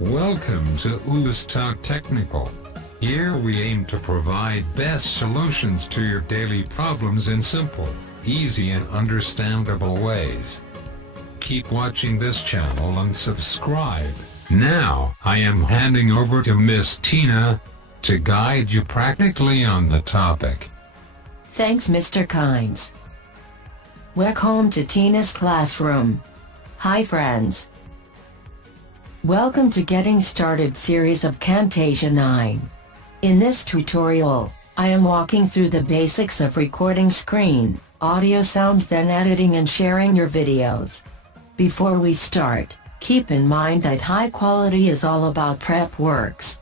Welcome to Talk Technical. Here we aim to provide best solutions to your daily problems in simple, easy and understandable ways. Keep watching this channel and subscribe. Now, I am handing over to Miss Tina to guide you practically on the topic. Thanks, Mr. Kynes. Welcome to Tina's classroom. Hi friends. Welcome to Getting Started series of Camtasia 9. In this tutorial, I am walking through the basics of recording screen, audio sounds, then editing and sharing your videos. Before we start, keep in mind that high quality is all about prep works.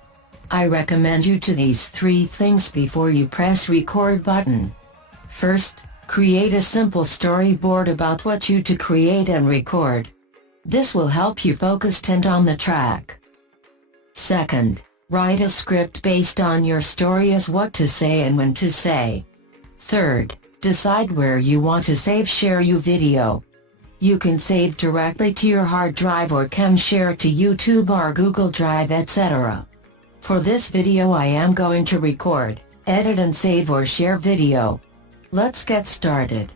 I recommend you to these 3 things before you press record button. First, create a simple storyboard about what you to create and record. This will help you focus on the track. Second, write a script based on your story as what to say and when to say. Third, decide where you want to share your video. You can save directly to your hard drive or can share to YouTube or Google Drive, etc. For this video I am going to record, edit and save or share video. Let's get started.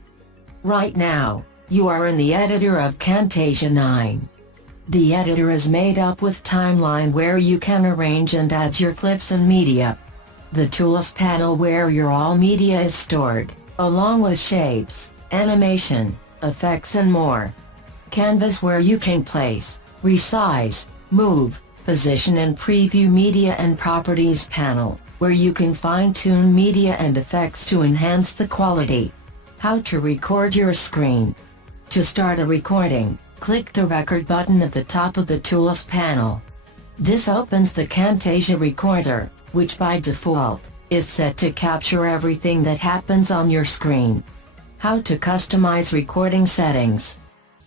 Right now, you are in the editor of Camtasia 9. The editor is made up with timeline where you can arrange and add your clips and media. The tools panel where your all media is stored, along with shapes, animation, effects and more. Canvas where you can place, resize, move, position and preview media, and properties panel, where you can fine-tune media and effects to enhance the quality. How to record your screen. To start a recording, click the record button at the top of the tools panel. This opens the Camtasia recorder, which by default, is set to capture everything that happens on your screen. How to customize recording settings.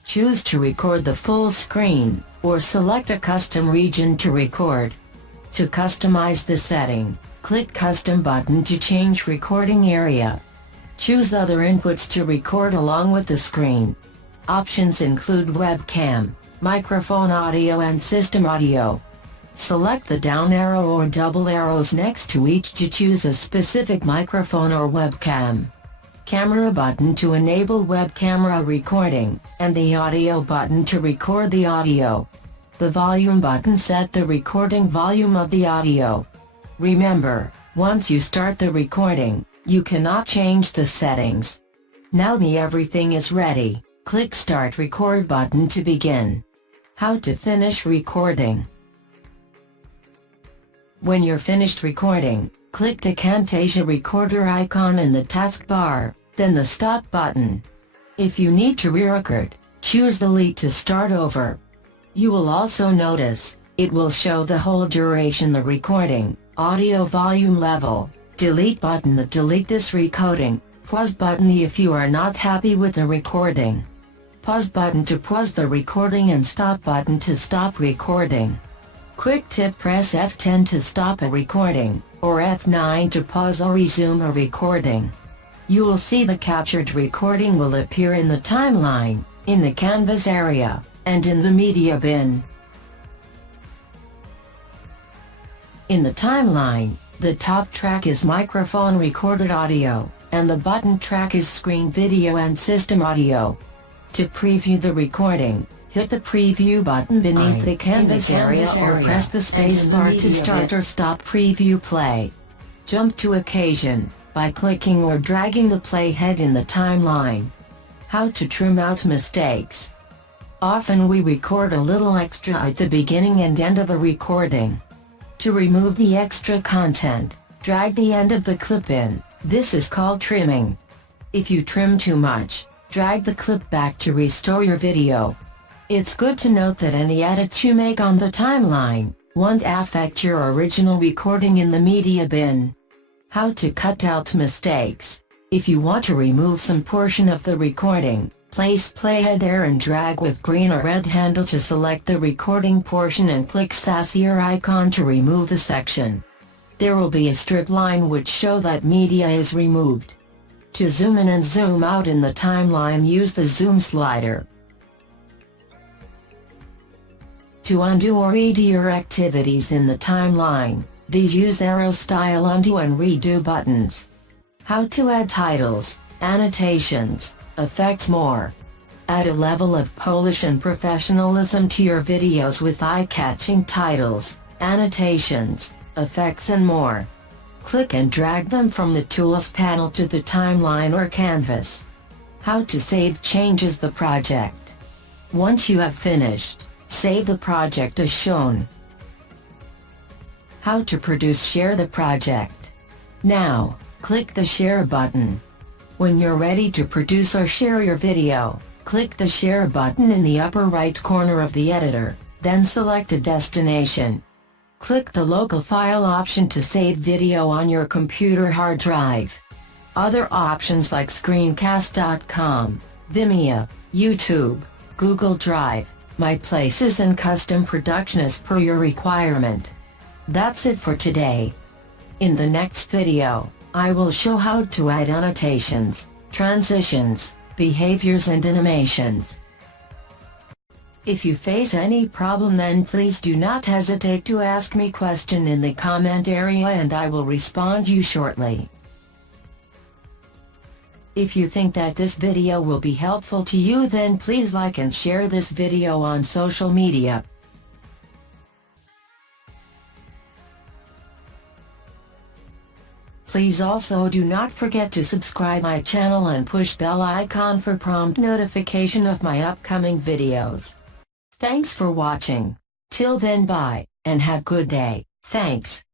Choose to record the full screen, or select a custom region to record. To customize the setting, click Custom button to change recording area. Choose other inputs to record along with the screen. Options include webcam, microphone audio and system audio. Select the down arrow or double arrows next to each to choose a specific microphone or webcam. Camera button to enable web camera recording, and the audio button to record the audio. The volume button set the recording volume of the audio. Remember, once you start the recording, you cannot change the settings. Now everything is ready, click Start Record button to begin. How to finish recording. When you're finished recording, click the Camtasia recorder icon in the taskbar, then the Stop button. If you need to re-record, choose Delete to start over. You will also notice, it will show the whole duration the recording, audio volume level, Delete button to delete this recording, Pause button if you are not happy with the recording. Pause button to pause the recording and Stop button to stop recording. Quick tip: press F10 to stop a recording, or F9 to pause or resume a recording. You will see the captured recording will appear in the timeline, in the canvas area, and in the media bin. In the timeline, the top track is microphone recorded audio, and the bottom track is screen video and system audio. To preview the recording, hit the preview button beneath the canvas area or press the space bar to start or stop preview play. Jump to occasion, by clicking or dragging the playhead in the timeline. How to trim out mistakes. Often we record a little extra at the beginning and end of a recording. To remove the extra content, drag the end of the clip in. This is called trimming. If you trim too much, drag the clip back to restore your video. It's good to note that any edits you make on the timeline won't affect your original recording in the media bin. How to cut out mistakes. If you want to remove some portion of the recording, place playhead there and drag with green or red handle to select the recording portion and click Sassier icon to remove the section. There will be a strip line which show that media is removed. To zoom in and zoom out in the timeline, use the zoom slider. To undo or redo your activities in the timeline, these use arrow-style undo and redo buttons. How to add titles, annotations, effects more. Add a level of polish and professionalism to your videos with eye-catching titles, annotations, effects and more. Click and drag them from the Tools panel to the timeline or canvas. How to save changes the project. Once you have finished, save the project as shown. How to share the project. Now, click the Share button. When you're ready to produce or share your video, click the Share button in the upper right corner of the editor, then select a destination. Click the Local File option to save video on your computer hard drive. Other options like Screencast.com, Vimeo, YouTube, Google Drive, My Places and custom production as per your requirement. That's it for today. In the next video, I will show how to add annotations, transitions, behaviors and animations. If you face any problem, then please do not hesitate to ask me question in the comment area and I will respond you shortly. If you think that this video will be helpful to you, then please like and share this video on social media. Please also do not forget to subscribe my channel and push bell icon for prompt notification of my upcoming videos. Thanks for watching. Till then, bye, and have good day. Thanks.